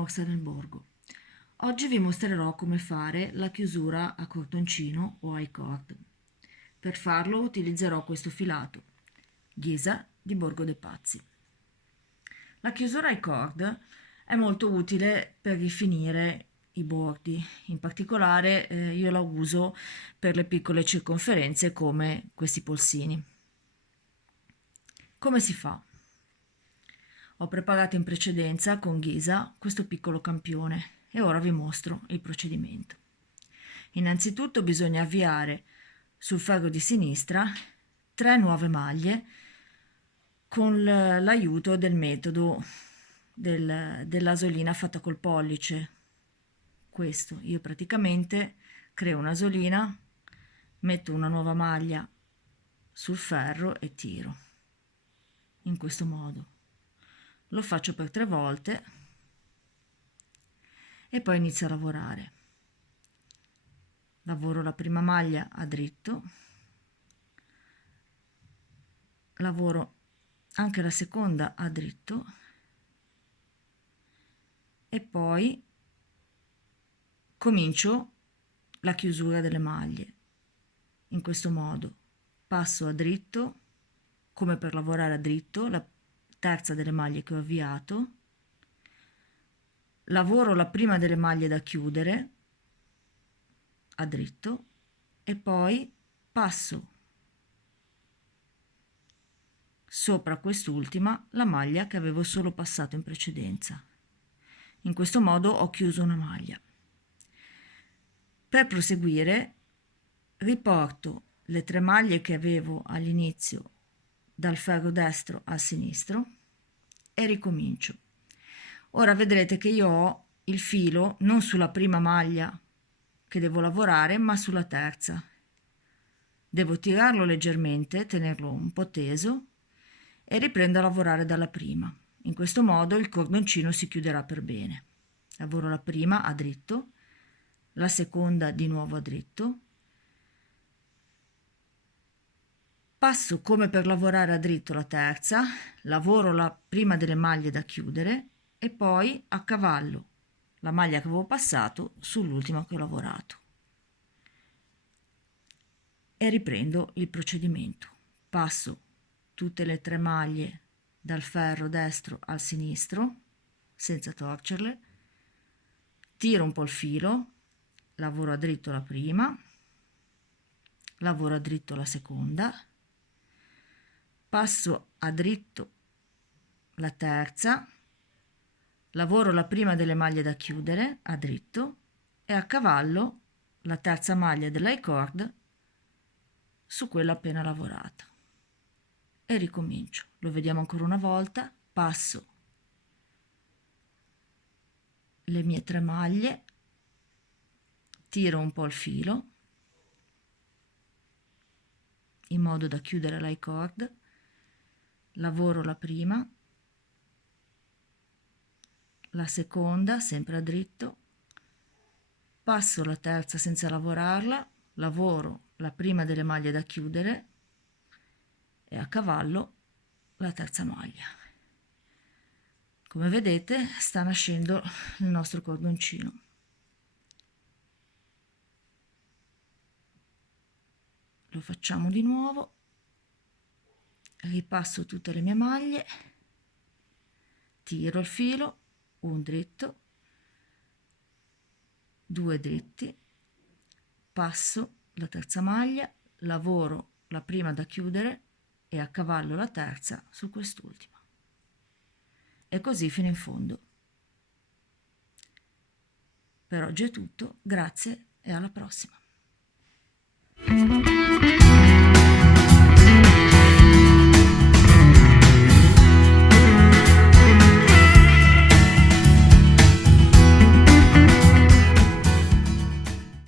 Morsa nel borgo. Oggi vi mostrerò come fare la chiusura a cordoncino o I-cord. Per farlo utilizzerò questo filato, Ghisa di Borgo dei Pazzi. La chiusura I-cord è molto utile per rifinire i bordi, in particolare io la uso per le piccole circonferenze come questi polsini. Come si fa? Ho preparato in precedenza con ghisa questo piccolo campione e ora vi mostro il procedimento. Innanzitutto bisogna avviare sul ferro di sinistra 3 nuove maglie con l'aiuto del metodo dell'asolina fatta col pollice. Questo, io praticamente creo un'asolina, metto una nuova maglia sul ferro e tiro in questo modo. Lo faccio per 3 volte e poi inizio a lavorare. Lavoro la prima maglia a dritto, lavoro anche la seconda a dritto e poi comincio la chiusura delle maglie. In questo modo passo a dritto, come per lavorare a dritto, la terza delle maglie che ho avviato, lavoro la prima delle maglie da chiudere a dritto e poi passo sopra quest'ultima la maglia che avevo solo passato in precedenza. In questo modo ho chiuso una maglia. Per proseguire riporto le 3 maglie che avevo all'inizio dal ferro destro al sinistro e ricomincio. Ora vedrete che io ho il filo non sulla prima maglia che devo lavorare, ma sulla terza. Devo tirarlo leggermente, tenerlo un po' teso e riprendo a lavorare dalla prima. In questo modo il cordoncino si chiuderà per bene. Lavoro la prima a dritto, la seconda di nuovo a dritto, passo come per lavorare a dritto la terza, lavoro la prima delle maglie da chiudere e poi accavallo la maglia che avevo passato sull'ultima che ho lavorato e riprendo il procedimento. Passo tutte le 3 maglie dal ferro destro al sinistro senza torcerle, tiro un po' il filo, lavoro a dritto la prima, lavoro a dritto la seconda, passo a dritto la terza, lavoro la prima delle maglie da chiudere a dritto e accavallo la terza maglia dell'I-cord su quella appena lavorata e ricomincio. Lo vediamo ancora una volta. Passo le mie 3 maglie, tiro un po' il filo in modo da chiudere l'I-cord, lavoro la prima, la seconda sempre a dritto, passo la terza senza lavorarla, lavoro la prima delle maglie da chiudere e accavallo la terza maglia. Come vedete sta nascendo il nostro cordoncino. Lo facciamo di nuovo, ripasso tutte le mie maglie, tiro il filo, un dritto, 2 dritti, passo la terza maglia, lavoro la prima da chiudere e accavallo la terza su quest'ultima. E così fino in fondo. Per oggi è tutto, grazie e alla prossima.